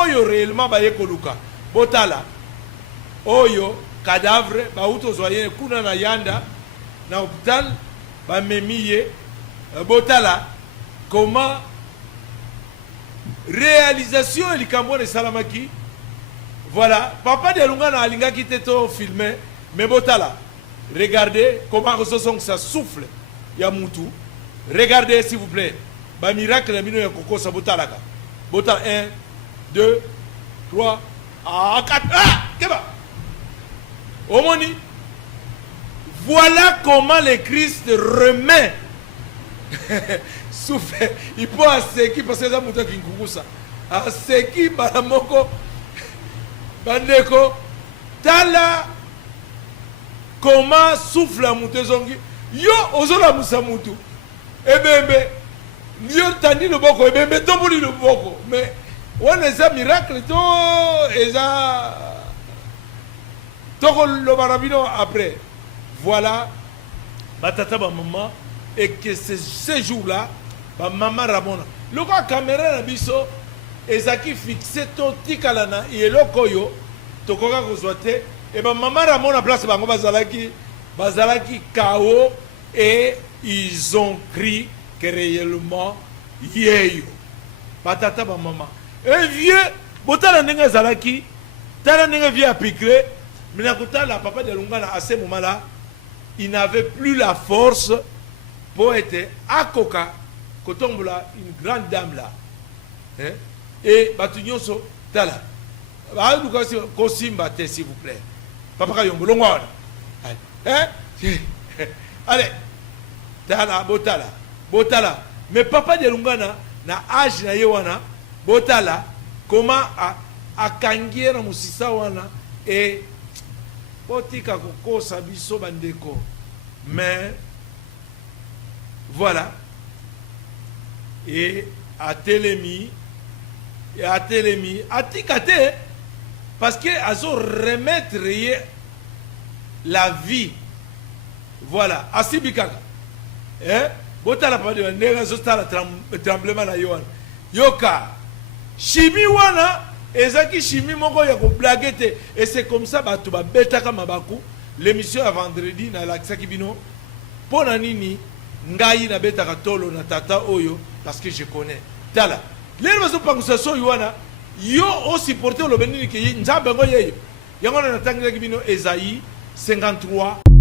oyo réellement ba yekoluka botala oyo cadavre ba uto zoye kuna na yanda na hôpital ba memiye botala comment réalisation likambo de salamaki voilà papa de lunga na alinga kiteto filmer mais botala regardez comment ça souffle ya mutu regardez s'il vous plaît ba miracle na bino ya kokosa botalaka botala 1 2 3 4 keba omoni voilà comment le Christ remet souffle il peut aseki parce que ça muta kinkukusa aseki baramoko bandeko tala comment souffle la mutu zongi yo ozola musa mutu ebembe yo tandi le boko ebembe tomboli le boko mais on est un miracle to eza toko le barabino après voilà batata ba maman et que ce jour là ba maman Ramona le quoi caméra na biso ezaki fixé to tikalana yeloko yo tokoka kozwate et ba maman Ramona place bango bazalaki KO et ils ont crié que réellement yeyo batata ba maman un vieux botala ndenge zalaki tala ndenge vieux apicré mais la papa de Lungana à ce moment là il n'avait plus la force pour être à Koka Kotombola une grande dame là hein? Et Batunyoso tala Kosimba s'il vous plaît papa Kayombo Longwana hein? Allez tala botala mais papa de Lungana na âge na yewana botala comment a kangiera musisa wana et potika kokosa biso bandeko mais voilà et à Télémi atikate parce que azo remettre la vie voilà asibikaka hein botala pa de ndenge zo tala tremblement na yoana yoka chimie wana ezaki chimie moko ya ko blaguer et c'est comme ça ba to ba betaka mabaku l'émission à vendredi na laksaki bino pona nini ngai na betaka tolo na tata oyo parce que je connais tala les bazo pangusa so yoana yo o supporter lo benini ke nzambe ngo yeyo yango na tangaki bino Esaïe 53